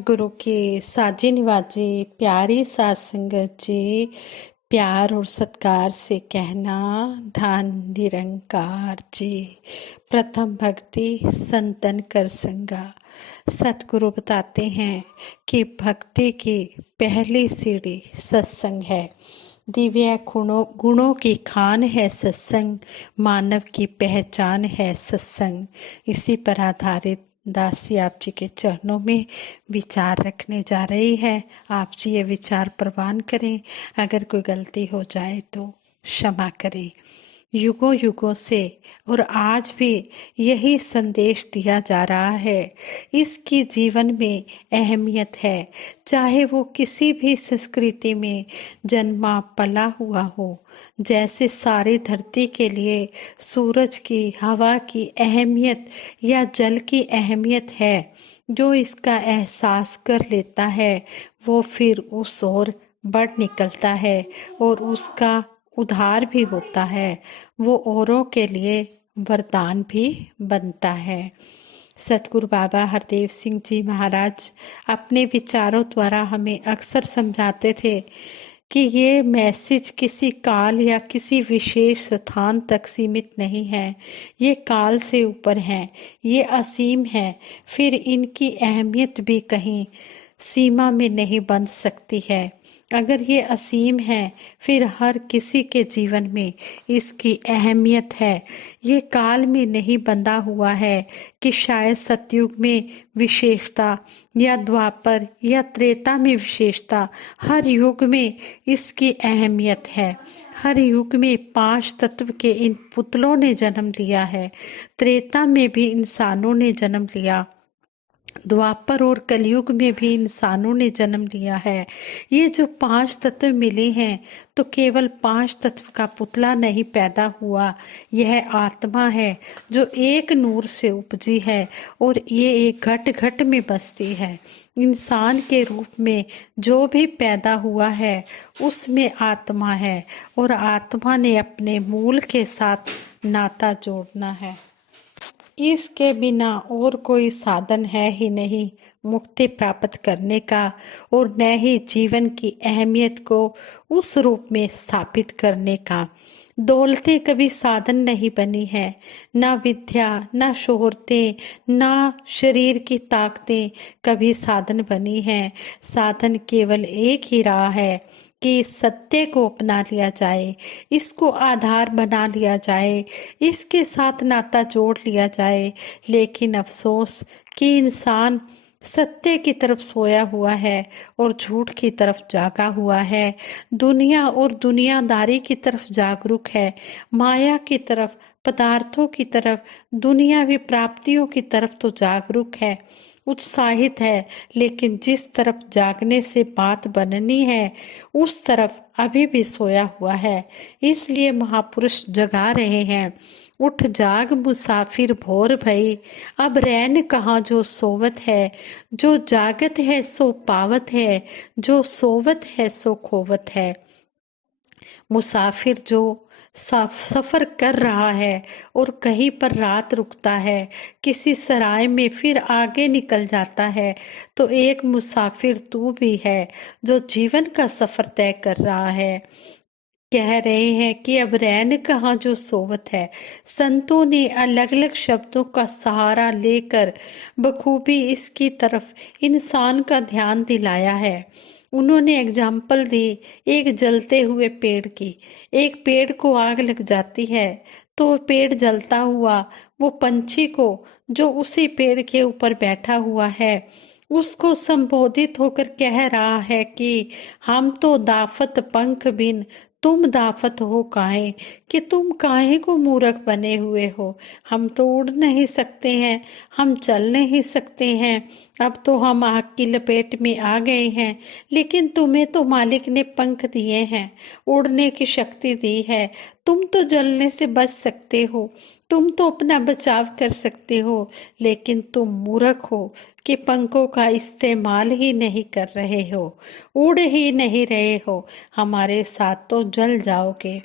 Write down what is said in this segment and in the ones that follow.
गुरु की साजी निवाजी प्यारी सात संगत जी, प्यार और सत्कार से कहना धन निरंकार जी। प्रथम भक्ति संतन कर संगा। सतगुरु बताते हैं कि भक्ति की पहली सीढ़ी सत्संग है। दिव्य गुणों की खान है सत्संग, मानव की पहचान है सत्संग। इसी पर आधारित दासी आप जी के चरणों में विचार रखने जा रही है। आप जी ये विचार प्रवान करें। अगर कोई गलती हो जाए तो क्षमा करें। युगों युगों से और आज भी यही संदेश दिया जा रहा है। इसकी जीवन में अहमियत है, चाहे वो किसी भी संस्कृति में जन्मा पला हुआ हो। जैसे सारी धरती के लिए सूरज की, हवा की अहमियत या जल की अहमियत है, जो इसका एहसास कर लेता है वो फिर उस ओर बढ़ निकलता है और उसका उद्धार भी होता है। वो औरों के लिए वरदान भी बनता है। सतगुरु बाबा हरदेव सिंह जी महाराज अपने विचारों द्वारा हमें अक्सर समझाते थे कि ये मैसेज किसी काल या किसी विशेष स्थान तक सीमित नहीं है। ये काल से ऊपर है, ये असीम है। फिर इनकी अहमियत भी कहीं सीमा में नहीं बंध सकती है। अगर ये असीम है फिर हर किसी के जीवन में इसकी अहमियत है। ये काल में नहीं बंधा हुआ है कि शायद सतयुग में विशेषता या द्वापर या त्रेता में विशेषता। हर युग में इसकी अहमियत है। हर युग में 5 तत्व के इन पुतलों ने जन्म लिया है। त्रेता में भी इंसानों ने जन्म लिया, द्वापर और कलयुग में भी इंसानों ने जन्म लिया है। ये जो 5 तत्व मिले हैं तो केवल 5 तत्व का पुतला नहीं पैदा हुआ। यह आत्मा है जो एक नूर से उपजी है और ये एक घट घट में बसती है। इंसान के रूप में जो भी पैदा हुआ है उसमें आत्मा है और आत्मा ने अपने मूल के साथ नाता जोड़ना है। इसके बिना और कोई साधन है ही नहीं मुक्ति प्राप्त करने का, और न ही जीवन की अहमियत को उस रूप में स्थापित करने का। दौलतें कभी साधन नहीं बनी है, ना विद्या, ना शोहरतें, ना शरीर की ताकतें कभी साधन बनी हैं। साधन केवल एक ही रहा है कि इस सत्य को अपना लिया जाए, इसको आधार बना लिया जाए, इसके साथ नाता जोड़ लिया जाए। लेकिन अफसोस कि इंसान सत्य की तरफ सोया हुआ है और झूठ की तरफ जागा हुआ है। दुनिया और दुनियादारी की तरफ जागरूक है, माया की तरफ, पदार्थों की तरफ, दुनियावी प्राप्तियों की तरफ तो जागरूक है, उत्साहित है। लेकिन जिस तरफ जागने से बात बननी है उस तरफ अभी भी सोया हुआ है। इसलिए महापुरुष जगा रहे हैं, उठ जाग मुसाफिर भोर भई, अब रैन कहाँ जो सोवत है। जो जागत है सो पावत है, जो सोवत है सो खोवत है। मुसाफिर जो सफर कर रहा है और कहीं पर रात रुकता है, किसी सराय में फिर आगे निकल जाता है, तो एक मुसाफिर तू भी है जो जीवन का सफर तय कर रहा है। कह रहे हैं कि अब रैन कहाँ जो सोवत है। संतों ने अलग अलग शब्दों का सहारा लेकर बखूबी इसकी तरफ इंसान का ध्यान दिलाया है। उन्होंने एग्जाम्पल दी एक जलते हुए पेड़ की। एक पेड़ को आग लग जाती है तो पेड़ जलता हुआ वो पंछी को जो उसी पेड़ के ऊपर बैठा हुआ है उसको संबोधित होकर कह रहा है कि हम तो दाफत पंख बिन तुम दाफत हो काहे, कि तुम काहे को मूर्ख बने हुए हो। हम तो उड़ नहीं सकते हैं, हम चल नहीं सकते हैं, अब तो हम आग की लपेट में आ गए हैं। लेकिन तुम्हें तो मालिक ने पंख दिए हैं, उड़ने की शक्ति दी है। तुम तो जलने से बच सकते हो, तुम तो अपना बचाव कर सकते हो, लेकिन तुम मूर्ख हो कि पंखों का इस्तेमाल ही नहीं कर रहे हो, उड़ ही नहीं रहे हो। हमारे साथ तो जल जाओगे।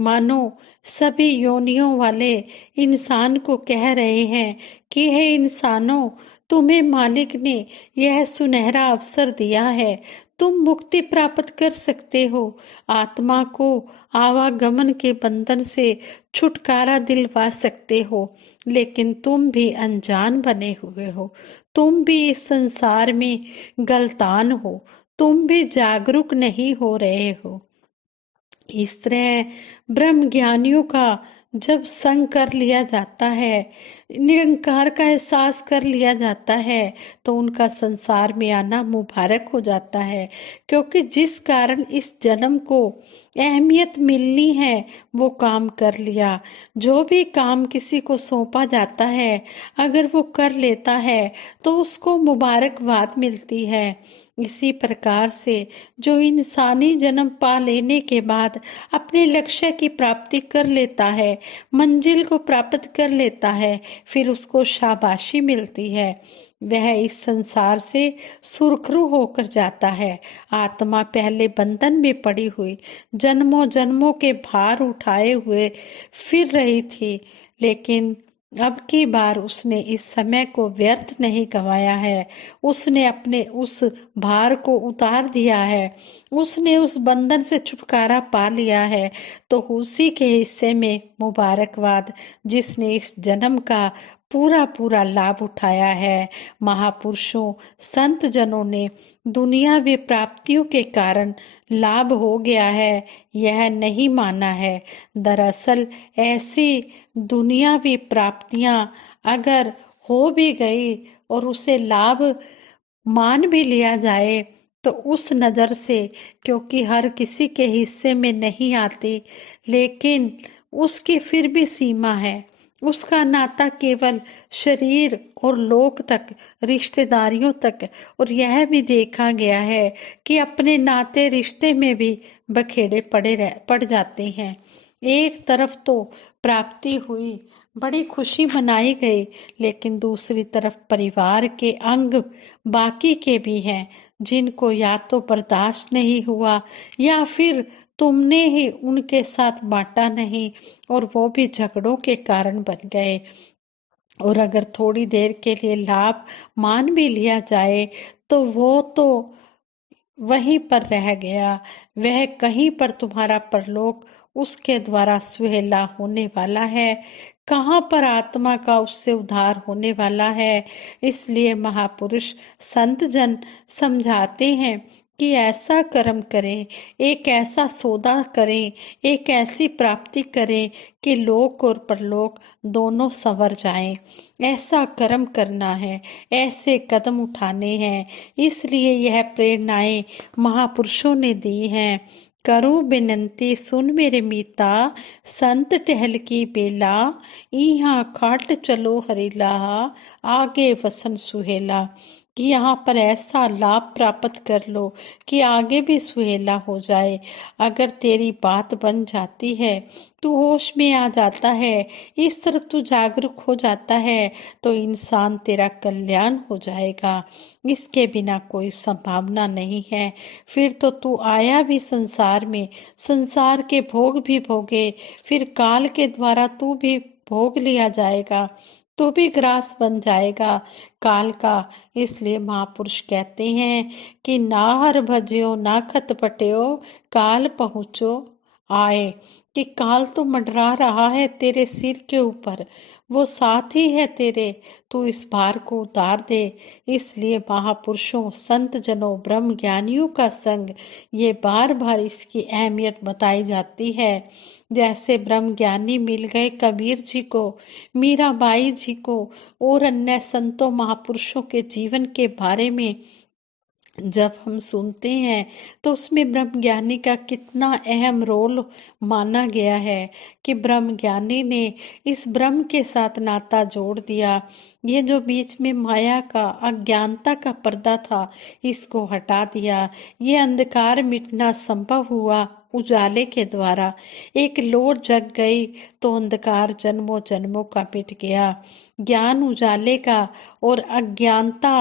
मानो सभी योनियों वाले इंसान को कह रहे हैं कि हे इंसानों, तुम्हें मालिक ने यह सुनहरा अवसर दिया है। तुम मुक्ति प्राप्त कर सकते हो, आत्मा को आवागमन के बंधन से छुटकारा दिलवा सकते हो, लेकिन तुम भी अनजान बने हुए हो। तुम भी इस संसार में गलतान हो। तुम भी जागरूक नहीं हो रहे हो। इस तरह ब्रह्म ज्ञानियों का जब संग कर लिया जाता है, निरंकार का एहसास कर लिया जाता है, तो उनका संसार में आना मुबारक हो जाता है। क्योंकि जिस कारण इस जन्म को अहमियत मिलनी है वो काम कर लिया। जो भी काम किसी को सौंपा जाता है, अगर वो कर लेता है तो उसको मुबारकबाद मिलती है। इसी प्रकार से जो इंसानी जन्म पा लेने के बाद अपने लक्ष्य की प्राप्ति कर लेता है, मंजिल को प्राप्त कर लेता है, फिर उसको शाबाशी मिलती है। वह इस संसार से सुरखरू होकर जाता है। आत्मा पहले बंधन में पड़ी हुई जन्मों जन्मों के भार उठाए हुए फिर रही थी, लेकिन अब की बार उसने इस समय को व्यर्थ नहीं गंवाया है। उसने अपने उस भार को उतार दिया है। उसने उस बंधन से छुटकारा पा लिया है। तो उसी के हिस्से में मुबारकबाद, जिसने इस जन्म का पूरा पूरा लाभ उठाया है। महापुरुषों संत जनों ने दुनियावी प्राप्तियों के कारण लाभ हो गया है यह नहीं माना है। दरअसल ऐसी दुनियावी प्राप्तियां अगर हो भी गई और उसे लाभ मान भी लिया जाए तो उस नजर से, क्योंकि हर किसी के हिस्से में नहीं आती, लेकिन उसकी फिर भी सीमा है। उसका नाता केवल शरीर और लोक तक, रिश्तेदारियों तक, और यह भी देखा गया है कि अपने नाते रिश्ते में भी बखेड़े पड़ जाते हैं। एक तरफ तो प्राप्ति हुई, बड़ी खुशी मनाई गई, लेकिन दूसरी तरफ परिवार के अंग बाकी के भी हैं जिनको या तो बर्दाश्त नहीं हुआ या फिर तुमने ही उनके साथ बांटा नहीं, और वो भी झगड़ों के कारण बन गए। और अगर थोड़ी देर के लिए लाभ मान भी लिया जाए तो वो तो वहीं पर रह गया। वह कहीं पर तुम्हारा परलोक उसके द्वारा सुहेला होने वाला है, कहाँ पर आत्मा का उससे उद्धार होने वाला है। इसलिए महापुरुष संत जन समझाते हैं कि ऐसा कर्म करें, एक ऐसा सौदा करें, एक ऐसी प्राप्ति करें कि लोक और परलोक दोनों संवर जाएं। ऐसा कर्म करना है, ऐसे कदम उठाने हैं। इसलिए यह प्रेरणाएं महापुरुषों ने दी हैं। करूं बिनती सुन मेरे मीता, संत टहल की बेला, इहाँ खाट चलो हरिलाहा, आगे वसन सुहेला। कि यहाँ पर ऐसा लाभ प्राप्त कर लो कि आगे भी सुहेला हो जाए। अगर तेरी बात बन जाती है, तू होश में आ जाता है, इस तरफ तू जागरूक हो जाता है, तो इंसान तेरा कल्याण हो जाएगा। इसके बिना कोई संभावना नहीं है। फिर तो तू आया भी संसार में, संसार के भोग भी भोगे, फिर काल के द्वारा तू भी भोग लिया जाएगा, तो भी ग्रास बन जाएगा काल का। इसलिए महापुरुष कहते हैं कि ना हर भज्यो ना खत पट्यो, काल पहुँचो आए। कि काल तो मंडरा रहा है तेरे सिर के ऊपर, वो साथ ही है तेरे, तू इस भार को उतार दे। इसलिए महापुरुषों संत जनों ब्रह्म ज्ञानियों का संग, ये बार बार इसकी अहमियत बताई जाती है। जैसे ब्रह्म ज्ञानी मिल गए कबीर जी को, मीराबाई जी को, और अन्य संतों महापुरुषों के जीवन के बारे में जब हम सुनते हैं तो उसमें ब्रह्म ज्ञानी का कितना अहम रोल माना गया है कि ब्रह्म ज्ञानी ने इस ब्रह्म के साथ नाता जोड़ दिया। ये जो बीच में माया का, अज्ञानता का पर्दा था, इसको हटा दिया। ये अंधकार मिटना संभव हुआ उजाले के द्वारा। एक लौ जग गई तो अंधकार जन्मों जन्मों का मिट गया। ज्ञान उजाले का और अज्ञानता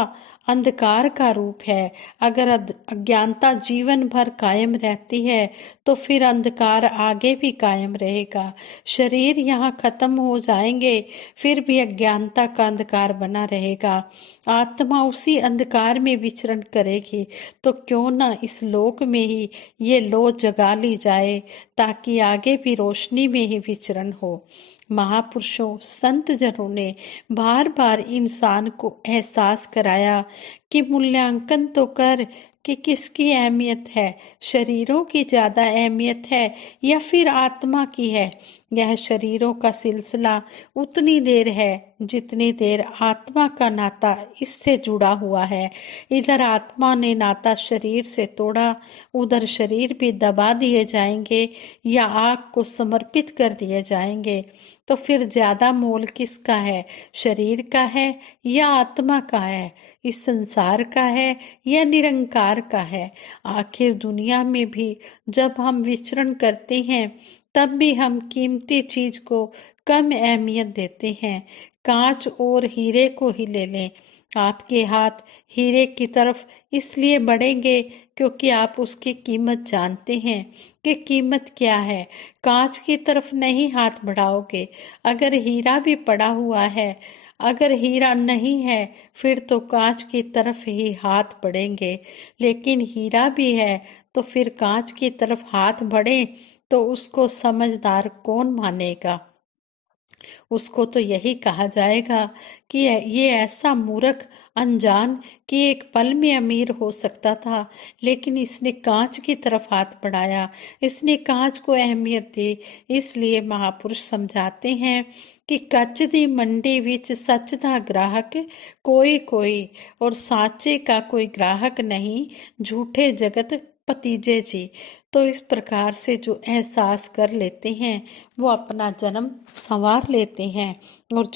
अंधकार का रूप है। अगर अज्ञानता जीवन भर कायम रहती है तो फिर अंधकार आगे भी कायम रहेगा। शरीर यहाँ खत्म हो जाएंगे, फिर भी अज्ञानता का अंधकार बना रहेगा। आत्मा उसी अंधकार में विचरण करेगी, तो क्यों ना इस लोक में ही ये लो जगा ली जाए, ताकि आगे भी रोशनी में ही विचरण हो। महापुरुषों संत जनों ने बार बार इंसान को एहसास कराया कि मूल्यांकन तो कर कि किसकी अहमियत है, शरीरों की ज्यादा अहमियत है या फिर आत्मा की है। यह शरीरों का सिलसिला उतनी देर है जितनी देर आत्मा का नाता इससे जुड़ा हुआ है। इधर आत्मा ने नाता शरीर से तोड़ा, उधर शरीर भी दबा दिए जाएंगे या आग को समर्पित कर दिए जाएंगे। तो फिर ज्यादा मोल किसका है, शरीर का है या आत्मा का है, इस संसार का है या निरंकार का है। आखिर दुनिया में भी जब हम विचरण करते हैं तब भी हम कीमती चीज को कम अहमियत देते हैं। कांच और हीरे को ही ले लें, आपके हाथ हीरे की तरफ इसलिए बढ़ेंगे क्योंकि आप उसकी कीमत जानते हैं कि कीमत क्या है। कांच की तरफ नहीं हाथ बढ़ाओगे। अगर हीरा भी पड़ा हुआ है, अगर हीरा नहीं है फिर तो कांच की तरफ ही हाथ बढ़ेंगे, लेकिन हीरा भी है तो फिर कांच की तरफ हाथ बढ़े तो उसको समझदार कौन मानेगा। उसको तो यही कहा जाएगा कि ये ऐसा मूर्ख अनजान कि एक पल में अमीर हो सकता था, लेकिन इसने कांच की तरफ हाथ बढ़ाया, इसने कांच को अहमियत दी। इसलिए महापुरुष समझाते हैं कि कच दी मंडी विच सच दा ग्राहक कोई कोई, और साचे का कोई ग्राहक नहीं, झूठे जगत भतीजे जी। तो इस प्रकार से जो एहसास कर लेते हैं वो अपना जन्म संवार लेते हैं, और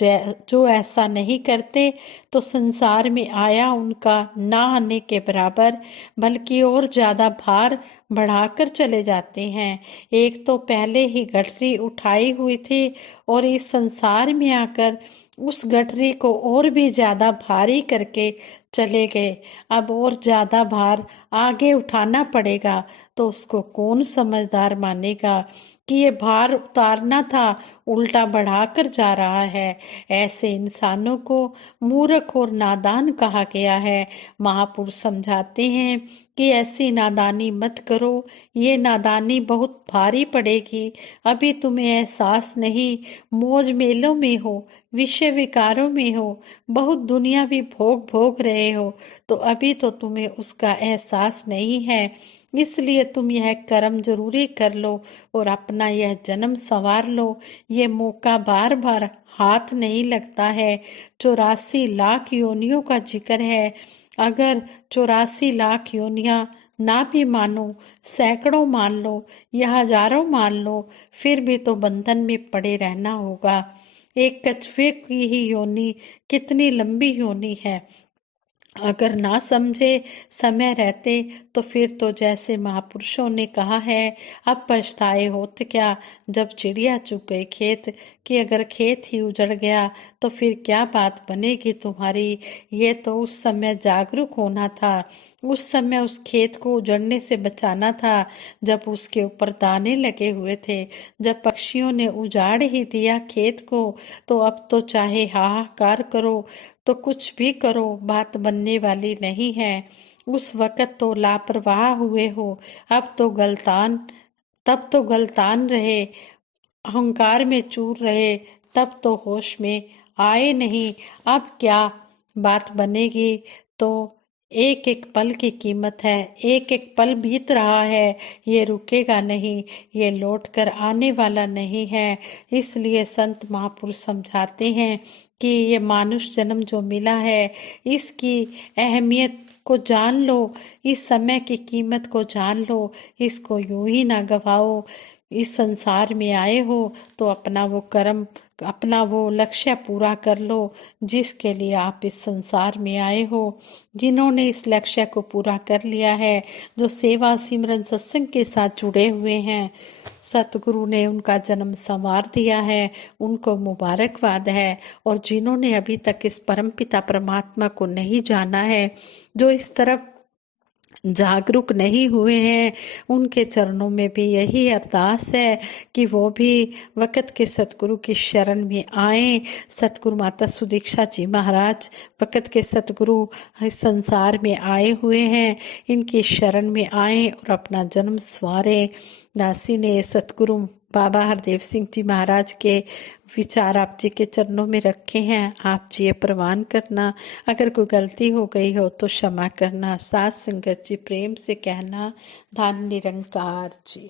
जो ऐसा नहीं करते तो संसार में आया उनका ना आने के बराबर, बल्कि और ज्यादा भार बढ़ाकर चले जाते हैं। एक तो पहले ही गठरी उठाई हुई थी और इस संसार में आकर उस गठरी को और भी ज्यादा भारी करके चले गए। अब और ज्यादा भार आगे उठाना पड़ेगा, तो उसको कौन समझदार मानेगा कि ये भार उतारना था, उल्टा बढ़ाकर जा रहा है। ऐसे इंसानों को मूर्ख और नादान कहा गया है। महापुरुष समझाते हैं कि ऐसी नादानी मत करो, ये नादानी बहुत भारी पड़ेगी। अभी तुम्हें एहसास नहीं, मौज मेलों में हो, विषय विकारों में हो, बहुत दुनियावी भोग भोग रहे हो, तो अभी तो तुम्हें उसका एहसास नहीं है। इसलिए तुम यह कर्म जरूरी कर लो और अपना यह जन्म संवार लो। ये मौका बार बार हाथ नहीं लगता है। 84 लाख योनियों का जिक्र है। अगर 84 लाख योनियां ना भी मानो, सैकड़ों मान लो या हजारों मान लो, फिर भी तो बंधन में पड़े रहना होगा। एक कछुए की ही योनि कितनी लंबी योनि है। अगर ना समझे समय रहते तो फिर तो जैसे महापुरुषों ने कहा है, अब पछताए होत क्या जब चिड़िया चुग गई खेत, कि अगर खेत ही उजड़ गया तो फिर क्या बात बनेगी तुम्हारी। ये तो उस समय जागरूक होना था, उस समय उस खेत को उजड़ने से बचाना था जब उसके ऊपर दाने लगे हुए थे। जब पक्षियों ने उजाड़ ही दिया खेत को, तो अब तो चाहे हाहाकार करो तो कुछ भी करो, बात बनने वाली नहीं है। उस वक़्त तो लापरवाह हुए हो, अब तो गलतान तब तो गलतान रहे, अहंकार में चूर रहे, तब तो होश में आए नहीं। अब क्या बात बनेगी। तो एक एक पल की कीमत है, एक एक पल बीत रहा है, ये रुकेगा नहीं, ये लौट कर आने वाला नहीं है। इसलिए संत महापुरुष समझाते हैं कि ये मानुष जन्म जो मिला है, इसकी अहमियत को जान लो, इस समय की कीमत को जान लो, इसको यूं ही ना गवाओ। इस संसार में आए हो तो अपना वो कर्म अपना वो लक्ष्य पूरा कर लो जिसके लिए आप इस संसार में आए हो। जिन्होंने इस लक्ष्य को पूरा कर लिया है, जो सेवा सिमरन सत्संग के साथ जुड़े हुए हैं, सतगुरु ने उनका जन्म संवार दिया है, उनको मुबारकबाद है। और जिन्होंने अभी तक इस परमपिता परमात्मा को नहीं जाना है, जो इस तरफ जागरूक नहीं हुए हैं, उनके चरणों में भी यही अरदास है कि वो भी वक़्त के सतगुरु की शरण में आए। सतगुरु माता सुदीक्षा जी महाराज वक़्त के सतगुरु इस संसार में आए हुए हैं, इनकी शरण में आए और अपना जन्म संवारें। दासी ने सतगुरु बाबा हरदेव सिंह जी महाराज के विचार आप जी के चरणों में रखे हैं, आप जी ये प्रवान करना। अगर कोई गलती हो गई हो तो क्षमा करना। साथ संगत जी प्रेम से कहना, धन निरंकार जी।